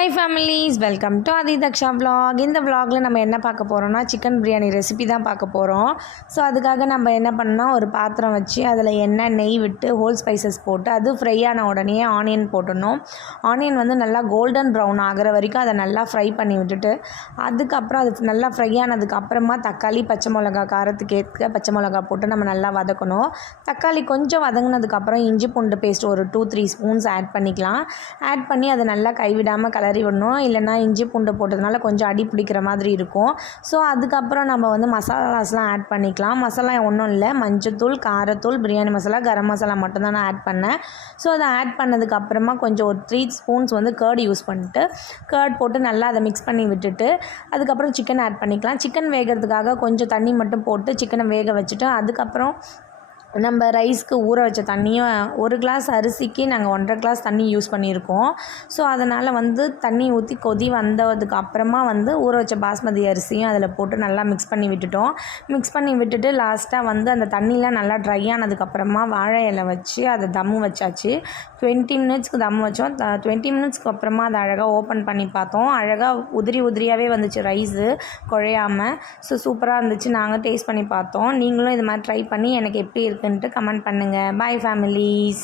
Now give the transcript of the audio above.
Hi families, welcome to Aadhi Daksha vlog. இந்த vlogல நம்ம என்ன பார்க்க போகிறோம்னா சிக்கன் பிரியாணி ரெசிபி தான் பார்க்க போகிறோம். ஸோ அதுக்காக நம்ம என்ன பண்ணோம், ஒரு பாத்திரம் வச்சு அதில் எண்ணெய் நெய் விட்டு ஹோல் ஸ்பைசஸ் போட்டு அது ஃப்ரை ஆன உடனே ஆனியன் போட்டுடணும். ஆனியன் வந்து நல்லா கோல்டன் ப்ரௌன் ஆகிற வரைக்கும் அதை நல்லா ஃப்ரை பண்ணி விட்டுட்டு அதுக்கப்புறம் அது நல்லா ஃப்ரை ஆனதுக்கப்புறமா தக்காளி பச்சை மிளகா காரத்துக்கு ஏற்ற பச்சை மிளகா போட்டு நம்ம நல்லா வதக்கணும். தக்காளி கொஞ்சம் வதங்கினதுக்கப்புறம் இஞ்சி பூண்டு பேஸ்ட் ஒரு 2-3 ஸ்பூன்ஸ் ஆட் பண்ணிக்கலாம். ஆட் பண்ணி அதை நல்லா கைவிடாமல் கலரி விடணும். இல்லைனா இஞ்சி பூண்டு போட்டதுனால கொஞ்சம் அடி பிடிக்கிற மாதிரி இருக்கும். ஸோ அதுக்கப்புறம் நம்ம வந்து மசாலாஸ்லாம் ஆட் பண்ணிக்கலாம். மசாலா ஒன்றும் இல்லை, மஞ்சத்தூள், காரத்தூள், பிரியாணி மசாலா, கரம் மசாலா மட்டும்தான் நான் ஆட் பண்ணேன். ஸோ அதை ஆட் பண்ணதுக்கப்புறமா கொஞ்சம் ஒரு 3 ஸ்பூன்ஸ் வந்து கர்ட் யூஸ் பண்ணிட்டு கர்ட் போட்டு நல்லா அதை மிக்ஸ் பண்ணி விட்டுட்டு அதுக்கப்புறம் சிக்கன் ஆட் பண்ணிக்கலாம். சிக்கன் வேகிறதுக்காக கொஞ்சம் தண்ணி மட்டும் போட்டு சிக்கனை வேக வச்சுட்டு அதுக்கப்புறம் நம்ம ரைஸ்க்கு ஊற வச்ச தண்ணியும், ஒரு கிளாஸ் அரிசிக்கு நாங்கள் 1.5 கிளாஸ் தண்ணி யூஸ் பண்ணியிருக்கோம். ஸோ அதனால் வந்து தண்ணி ஊற்றி கொதி வந்ததுக்கு அப்புறமா வந்து ஊற வச்ச பாஸ்மதி அரிசியும் அதில் போட்டு நல்லா மிக்ஸ் பண்ணி விட்டுட்டோம். மிக்ஸ் பண்ணி விட்டுட்டு லாஸ்ட்டாக வந்து அந்த தண்ணிலாம் நல்லா ட்ரை ஆனதுக்கப்புறமா வாழை இலை வச்சு அதை தம் வச்சாச்சு. 20 மினிட்ஸ்க்கு தம் வச்சோம். 20 மினிட்ஸ்க்கு அப்புறமா அதை அழகாக ஓப்பன் பண்ணி பார்த்தோம். அழகாக உதிரியாகவே வந்துச்சு ரைஸு, குழையாமல். ஸோ சூப்பராக இருந்துச்சு. நாங்கள் டேஸ்ட் பண்ணி பார்த்தோம். நீங்களும் இது மாதிரி ட்ரை பண்ணி எனக்கு எப்படி இருக்குன்ட்டு கமெண்ட் பண்ணுங்கள். பாய் ஃபேமிலிஸ்.